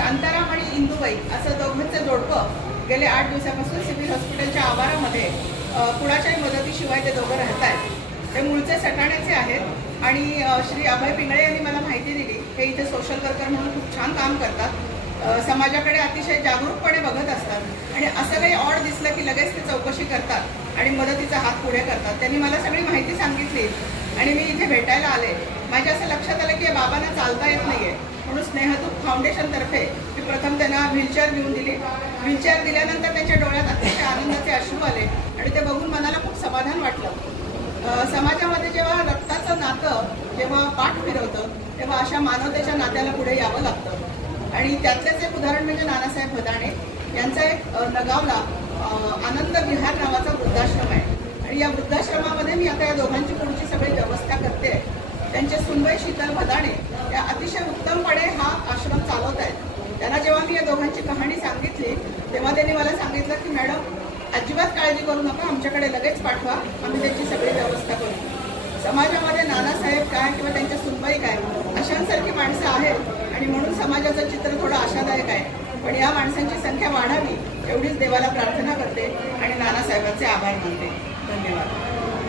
शांताराम आणि इंदुबाई असं दोघांचं जोडपं गेले 8 दिवसापासून सिव्हिल हॉस्पिटलच्या आवारामध्ये कुणाच्याही मदतीशिवाय ते दोघं राहत आहेत। ते मूळचे सटाण्याचे आहेत आणि श्री अभय पिंगळे यांनी मला माहिती दिली हे इथे सोशल वर्कर म्हणून खूप छान काम करतात, समाजाकडे अतिशय जागरूकपणे बघत असतात आणि असं काही ऑड दिसलं की लगेच ते चौकशी करतात आणि मदतीचा हात पुढे करतात। त्यांनी मला सगळी माहिती सांगितली आणि मी इथे भेटायला आले। माझ्या असं लक्षात आलं की या बाबांना चालता येत नाहीये, म्हणून स्नेहदूत फाउंडेशनतर्फे मी प्रथम त्यांना व्हीलचेअर घेऊन दिली। व्हीलचेअर दिल्यानंतर त्यांच्या डोळ्यात अतिशय आनंदाचे अश्रू आले आणि ते बघून मनाला खूप समाधान वाटलं। समाजामध्ये जेव्हा रक्ताचं नातं जेव्हा पाठ फिरवतं तेव्हा अशा मानवतेच्या नात्याला पुढे यावं लागतं आणि त्यातलेच एक उदाहरण म्हणजे नानासाहेब भदाणे यांचा एक नगावला आनंद विहार नावाचा वृद्धाश्रम आहे आणि या वृद्धाश्रमामध्ये मी आता या दोघांची पुढची सगळी व्यवस्था करते। त्यांचे सुनबाई शीतल भदाणे या अतिशय उत्तमपणे हा आश्रम चालवत आहेत। त्यांना जेव्हा मी या दोघांची कहाणी सांगितली तेव्हा त्यांनी मला सांगितलं की मॅडम अजिबात काळजी करू नका, आमच्याकडे लगेच पाठवा, आम्ही त्याची सगळी व्यवस्था करू। समाजामध्ये नानासाहेब काय किंवा त्यांच्या सुनबाई काय अशांसारखी माणसं आहेत आणि म्हणून समाजाचं चित्र थोडं आशादायक आहे, पण या माणसांची संख्या वाढावी एवढीच देवाला प्रार्थना करते आणि नानासाहेबांचे आभार मानते। धन्यवाद।